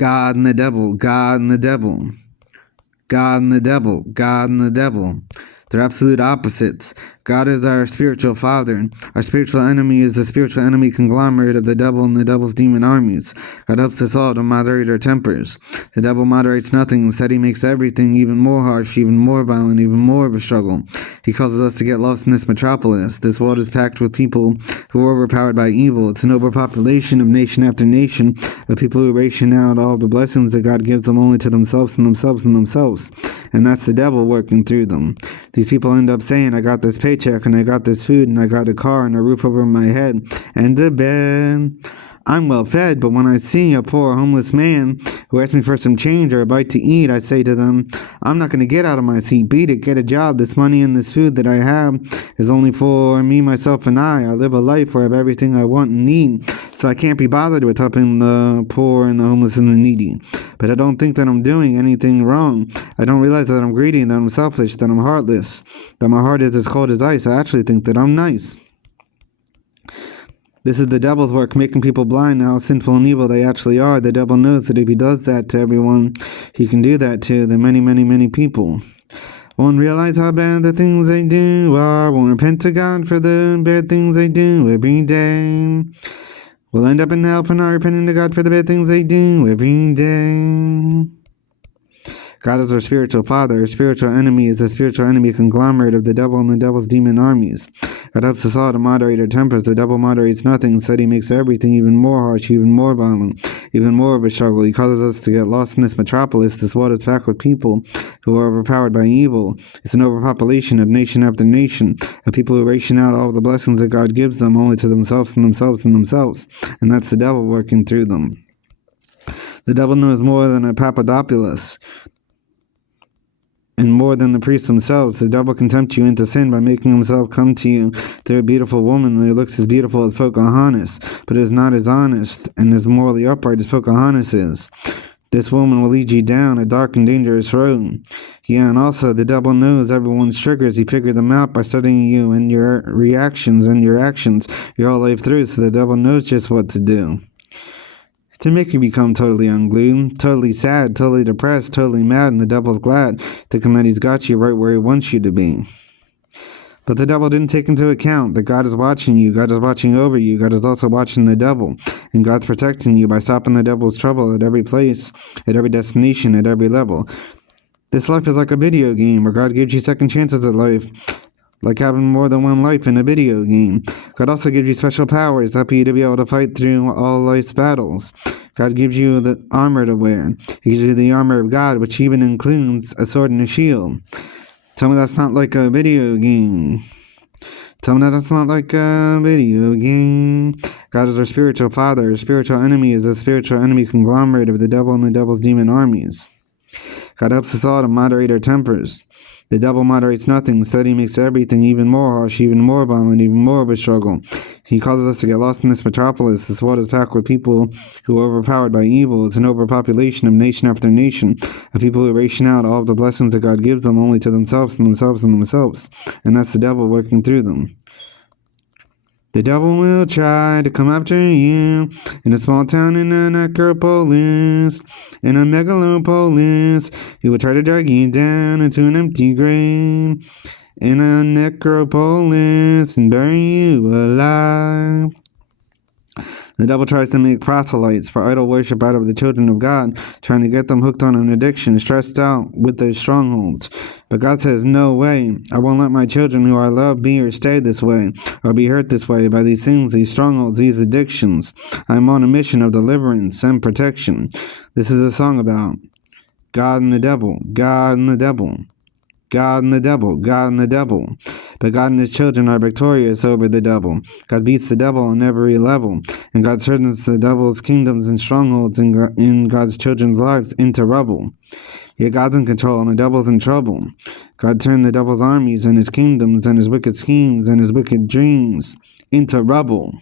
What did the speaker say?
God and the devil, God and the devil. God and the devil, God and the devil. They're absolute opposites. God is our spiritual father. Our spiritual enemy is the spiritual enemy conglomerate of the devil and the devil's demon armies. God helps us all to moderate our tempers. The devil moderates nothing. Instead, he makes everything even more harsh, even more violent, even more of a struggle. He causes us to get lost in this metropolis. This world is packed with people who are overpowered by evil. It's an overpopulation of nation after nation, of people who ration out all the blessings that God gives them only to themselves and themselves and themselves. And that's the devil working through them. These people end up saying, I got this paycheck, and I got this food, and I got a car, and a roof over my head, and a bed. I'm well fed, but when I see a poor homeless man who asks me for some change or a bite to eat, I say to them, I'm not going to get out of my seat. Beat it, get a job. This money and this food that I have is only for me, myself, and I live a life where I have everything I want and need, so I can't be bothered with helping the poor and the homeless and the needy. But I don't think that I'm doing anything wrong. I don't realize that I'm greedy, that I'm selfish, that I'm heartless, that my heart is as cold as ice. I actually think that I'm nice. This is the devil's work, making people blind to how sinful and evil they actually are. The devil knows that if he does that to everyone, he can do that to the many, many, many people. Won't realize how bad the things they do are. Won't repent to God for the bad things they do every day. We'll end up in hell for not repenting to God for the bad things they do every day. God is our spiritual father. Our spiritual enemy is the spiritual enemy conglomerate of the devil and the devil's demon armies. God helps us all to moderate our tempers. The devil moderates nothing. Instead, he makes everything even more harsh, even more violent, even more of a struggle. He causes us to get lost in this metropolis. This world is packed with people who are overpowered by evil. It's an overpopulation of nation after nation, of people who ration out all the blessings that God gives them only to themselves and themselves and themselves. And that's the devil working through them. The devil knows more than a Papadopoulos, and more than the priests themselves. The devil can tempt you into sin by making himself come to you through a beautiful woman who looks as beautiful as Pocahontas, but is not as honest and as morally upright as Pocahontas is. This woman will lead you down a dark and dangerous road. Yeah, and also the devil knows everyone's triggers. He figured them out by studying you and your reactions and your actions your whole life through, so the devil knows just what to do to make you become totally unglued, totally sad, totally depressed, totally mad, and the devil's glad, thinking that he's got you right where he wants you to be. But the devil didn't take into account that God is watching you, God is watching over you, God is also watching the devil, and God's protecting you by stopping the devil's trouble at every place, at every destination, at every level. This life is like a video game where God gives you second chances at life, like having more than one life in a video game. God also gives you special powers, help you to be able to fight through all life's battles. God gives you the armor to wear. He gives you the armor of God, which even includes a sword and a shield. Tell me that's not like a video game. Tell me that's not like a video game. God is our spiritual father. Our spiritual enemy is the spiritual enemy conglomerate of the devil and the devil's demon armies. God helps us all to moderate our tempers. The devil moderates nothing. Instead, he makes everything even more harsh, even more violent, even more of a struggle. He causes us to get lost in this metropolis. This world is packed with people who are overpowered by evil. It's an overpopulation of nation after nation, of people who ration out all of the blessings that God gives them only to themselves and themselves and themselves. And that's the devil working through them. The devil will try to come after you in a small town in a necropolis, in a megalopolis. He will try to drag you down into an empty grave in a necropolis and bury you alive. The devil tries to make proselytes for idol worship out of the children of God, trying to get them hooked on an addiction, stressed out with their strongholds. But God says, no way. I won't let my children who I love be or stay this way, or be hurt this way by these things, these strongholds, these addictions. I am on a mission of deliverance and protection. This is a song about God and the devil, God and the devil. God and the devil, God and the devil. But God and his children are victorious over the devil. God beats the devil on every level, and God turns the devil's kingdoms and strongholds in God's children's lives into rubble. Yet God's in control and the devil's in trouble. God turned the devil's armies and his kingdoms and his wicked schemes and his wicked dreams into rubble.